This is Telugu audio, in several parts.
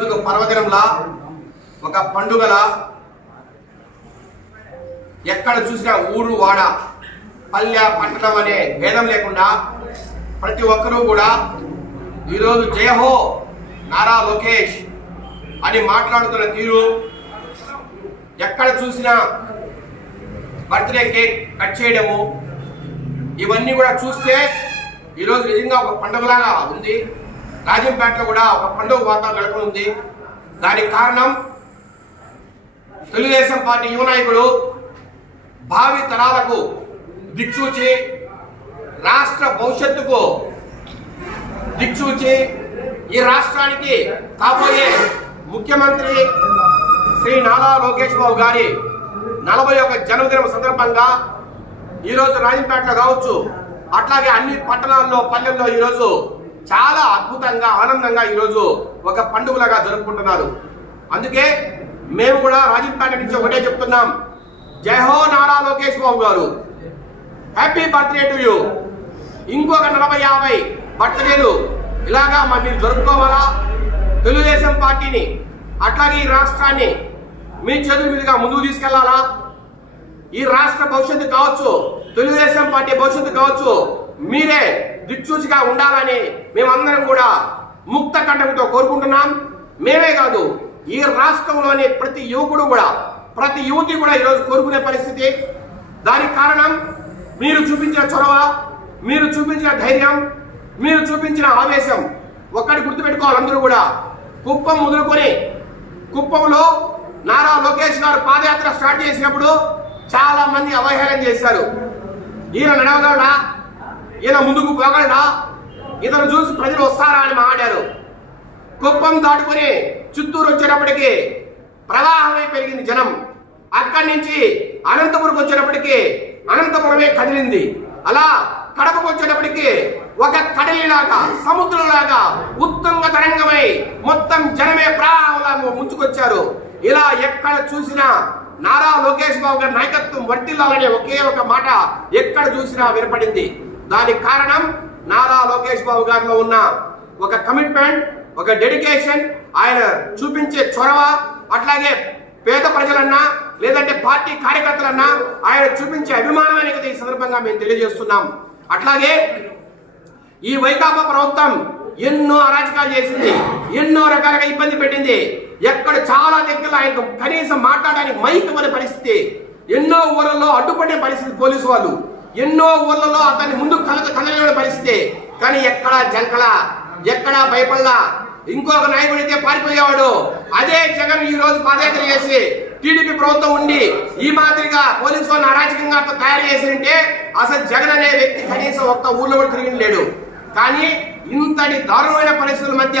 రోజు పర్వదినంలా ఒక పండుగలా ఎక్కడ చూసినా ఊరు వాడ పల్లె పట్టణం అనే భేదం లేకుండా ప్రతి ఒక్కరూ కూడా ఈరోజు జయహో నారా లోకేష్ అని మాట్లాడుతున్న తీరు, ఎక్కడ చూసినా బర్త్డే కేక్ కట్ చేయడము, ఇవన్నీ కూడా చూస్తే ఈరోజు నిజంగా ఒక పండుగలాగా ఉంది. రాజంపేటలో కూడా ఒక పండుగ వాతావరణం నెలకొని ఉంది. దానికి కారణం తెలుగుదేశం పార్టీ యువ నాయకుడు భావి తరాలకు దిక్సూచి, రాష్ట్ర భవిష్యత్తుకు దిక్సూచి, ఈ రాష్ట్రానికి కాబోయే ముఖ్యమంత్రి శ్రీ నారా లోకేష్ బాబు గారి 41వ జన్మదినం సందర్భంగా ఈరోజు రాజంపేటలో కావచ్చు, అట్లాగే అన్ని పట్టణాల్లో పల్లెల్లో ఈరోజు చాలా అద్భుతంగా ఆనందంగా ఈరోజు ఒక పండుగలాగా జరుపుకుంటున్నారు. అందుకే మేము కూడా రాజంపేట నుంచి ఒకటే చెప్తున్నాం, జై హో నారా లోకేష్ బాబు గారు, హ్యాపీ బర్త్డే టు యూ. ఇంకొక 40-50 బర్త్డేలు ఇలాగా మీరు జరుపుకోవాలా. తెలుగుదేశం పార్టీని అట్లాగే ఈ రాష్ట్రాన్ని మీ చేతుల మీదుగా ముందుకు తీసుకెళ్లాలా. ఈ రాష్ట్ర భవిష్యత్తు కావచ్చు, తెలుగుదేశం పార్టీ భవిష్యత్తు కావచ్చు, మీరే దిక్సూచిగా ఉండాలని మేమందరం కూడా ముక్త కంఠంతో కోరుకుంటున్నాం. మేమే కాదు, ఈ రాష్ట్రంలోని ప్రతి యువకుడు కూడా, ప్రతి యువతి కూడా ఈరోజు కోరుకునే పరిస్థితి. దానికి కారణం మీరు చూపించిన చొరవ, మీరు చూపించిన ధైర్యం, మీరు చూపించిన ఆవేశం. ఒక్కటి గుర్తుపెట్టుకోవాలి అందరూ కూడా, కుప్పం మొదలుకొని కుప్పంలో నారా లోకేష్ గారు పాదయాత్ర స్టార్ట్ చేసినప్పుడు చాలా మంది అవహేళన చేశారు. ఈయన నడవగలడా, ఈయన ముందుకు పోగలడా, ఇతను చూసి ప్రజలు వస్తారా అని మాట్లాడారు. కుప్పం దాటుకుని చిత్తూరు వచ్చేటప్పటికి ప్రవాహమై పెరిగింది జనం. అక్కడి నుంచి అనంతపురం వచ్చేటప్పటికి అనంతపురమే కదిలింది. అలా కడపకు వచ్చేటప్పటికి ఒక కడలిలాగా, సముద్రంలాగా ఉత్తుంగ తరంగమై మొత్తం జనమే ప్రవాహంలా ముంచుకొచ్చారు. ఇలా ఎక్కడ చూసినా నారా లోకేష్ బాబు గారి నాయకత్వం వర్తిల్లాలనే ఒకే ఒక మాట ఎక్కడ చూసినా వినపడింది. దానికి కారణం నారా లోకేష్ బాబు గారిలో ఉన్న ఒక కమిట్మెంట్, ఒక డెడికేషన్, ఆయన చూపించే చొరవ, అట్లాగే పేద ప్రజలన్నా లేదంటే పార్టీ కార్యకర్తలన్నా ఆయన చూపించే అభిమానం అనేది ఈ సందర్భంగా మేము తెలియజేస్తున్నాం. అట్లాగే ఈ వైకాపా ప్రభుత్వం ఎన్నో అరాచకాలు చేసింది, ఎన్నో రకాలుగా ఇబ్బంది పెట్టింది. ఎక్కడ చాలా దగ్గర ఆయనకు కనీసం మాట్లాడడానికి మైక్ అనే పరిస్థితి, ఎన్నో ఊర్లలో అడ్డుపడే పరిస్థితి పోలీసు వాళ్ళు, ఎన్నో ఊర్లలో అతన్ని ముందు కలగలేని పరిస్థితి. కానీ ఎక్కడా జంకల, ఎక్కడా భయపడలా. ఇంకొక నాయకుడు అయితే పారిపోయేవాడు. అదే జగన్ ఈ రోజు పాదయాత్ర చేసి టీడీపీ ప్రభుత్వం ఉండి ఈ మాదిరిగా పోలీసు వాళ్ళని అరాచకంగా తయారు చేసింటే అసలు జగన్ అనే వ్యక్తి కనీసం ఒక్క ఊళ్ళో కూడా తిరిగి లేడు. కానీ ఇంతటి దారుణమైన పరిస్థితుల మధ్య,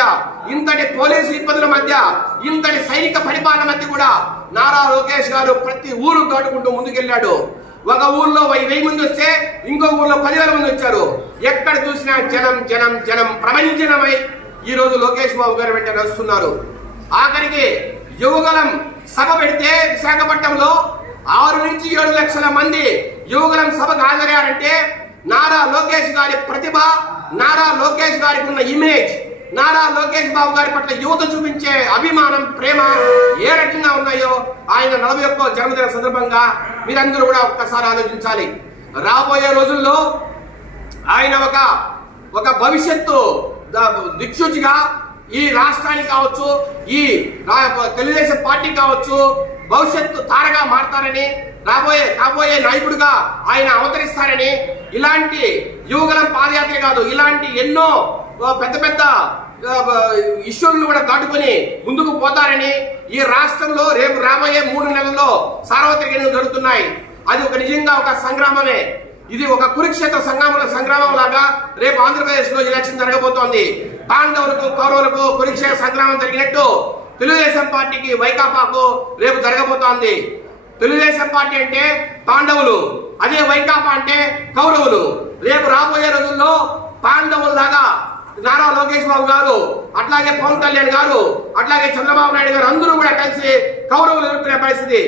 ఇంతటి పోలీసు ఇబ్బందుల మధ్య, ఇంతటి సైనిక పరిపాలన మధ్య కూడా నారా లోకేష్ గారు ప్రతి ఊరు దాటుకుంటూ ముందుకెళ్ళాడు. ఒక ఊర్లో 1000 మంది వస్తే ఇంకో ఊర్లో 10,000 మంది వచ్చారు. ఎక్కడ చూసినా జనం జనం జనం ప్రపంచనమై ఈ రోజు లోకేష్ బాబు గారు వెంట నడుస్తున్నారు. ఆఖరికి యువగలం సభ పెడితే విశాఖపట్నంలో 6 నుంచి 7 లక్షల మంది యువగలం సభకు హాజరయ్యారంటే నారా లోకేష్ గారి ప్రతిభ, నారా లోకేష్ గారికి ఉన్న ఇమేజ్, నారా లోకేష్ బాబు గారి పట్ల యువత చూపించే అభిమానం, ప్రేమ ఏ రకంగా ఉన్నాయో ఆయన 41వ జన్మదిన సందర్భంగా మీరందరూ కూడా ఒక్కసారి ఆలోచించాలి. రాబోయే రోజుల్లో ఆయన ఒక భవిష్యత్తు దిక్సూచిగా ఈ రాష్ట్రానికి కావచ్చు, ఈ తెలుగుదేశం పార్టీ కావచ్చు భవిష్యత్తు తారగా మారతారని, కాబోయే నాయకుడిగా ఆయన అవతరిస్తారని, ఇలాంటి యువగలం పాదయాత్ర కాదు, ఇలాంటి ఎన్నో పెద్ద పెద్ద ఇష్యూలను కూడా దాటుకొని ముందుకు పోతారని, ఈ రాష్ట్రంలో రేపు రాబోయే 3 నెలల్లో సార్వత్రిక ఎన్నికలు జరుగుతున్నాయి. అది ఒక నిజంగా ఒక సంగ్రామమే. ఇది ఒక కురుక్షేత్ర సంగ్రామం లాగా రేపు ఆంధ్రప్రదేశ్ లో ఎలక్షన్ జరగబోతోంది. పాండవులకు కౌరవులకు కురుక్షేత్ర సంగ్రామం జరిగినట్టు తెలుగుదేశం పార్టీకి వైకాపాకు రేపు జరగబోతోంది. తెలుగుదేశం పార్టీ అంటే పాండవులు, అదే వైకాపా అంటే కౌరవులు. రేపు రాబోయే రోజుల్లో పాండవుల్లాగా నారా లోకేష్ బాబు గారు, అట్లాగే పవన్ కళ్యాణ్ గారు, అట్లాగే చంద్రబాబు నాయుడు గారు అందరూ కూడా కలిసి కౌరవులు ఎదుర్కొనే పరిస్థితి.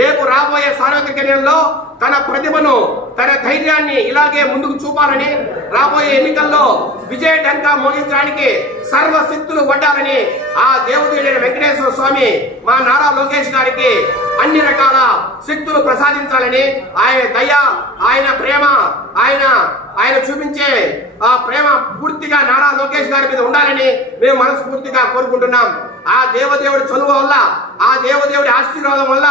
రేపు రాబోయే సార్వత్రిక ఎన్నికల్లో తన ప్రతిభను తన ధైర్యాన్ని ఇలాగే ముందుకు చూపాలని, రాబోయే ఎన్నికల్లో విజయ డంకా మోగించడానికి సర్వశక్తులు వడ్డాలని ఆ దేవుడైన వెంకటేశ్వర స్వామి మా నారా లోకేష్ గారికి అన్ని రకాల శక్తులు ప్రసాదించాలని, ఆయన దయ, ఆయన ప్రేమ, ఆయన చూపించే ఆ ప్రేమ పూర్తిగా నారా లోకేష్ గారి మీద ఉండాలని మేము మనస్ఫూర్తిగా కోరుకుంటున్నాం. ఆ దేవదేవుడి చదువు వల్ల, ఆ దేవదేవుడి ఆశీర్వాదం వల్ల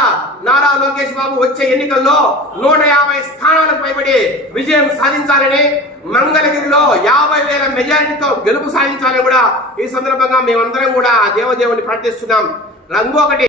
నారా లోకేష్ బాబు వచ్చే ఎన్నికల్లో 150 స్థానాలకు పైబడి విజయం సాధించాలని, మంగళగిరిలో 50,000 మెజారిటీతో గెలుపు సాధించాలని కూడా ఈ సందర్భంగా మేమందరం కూడా ఆ దేవదేవుని ప్రార్థిస్తున్నాం. రంగు ఒకటి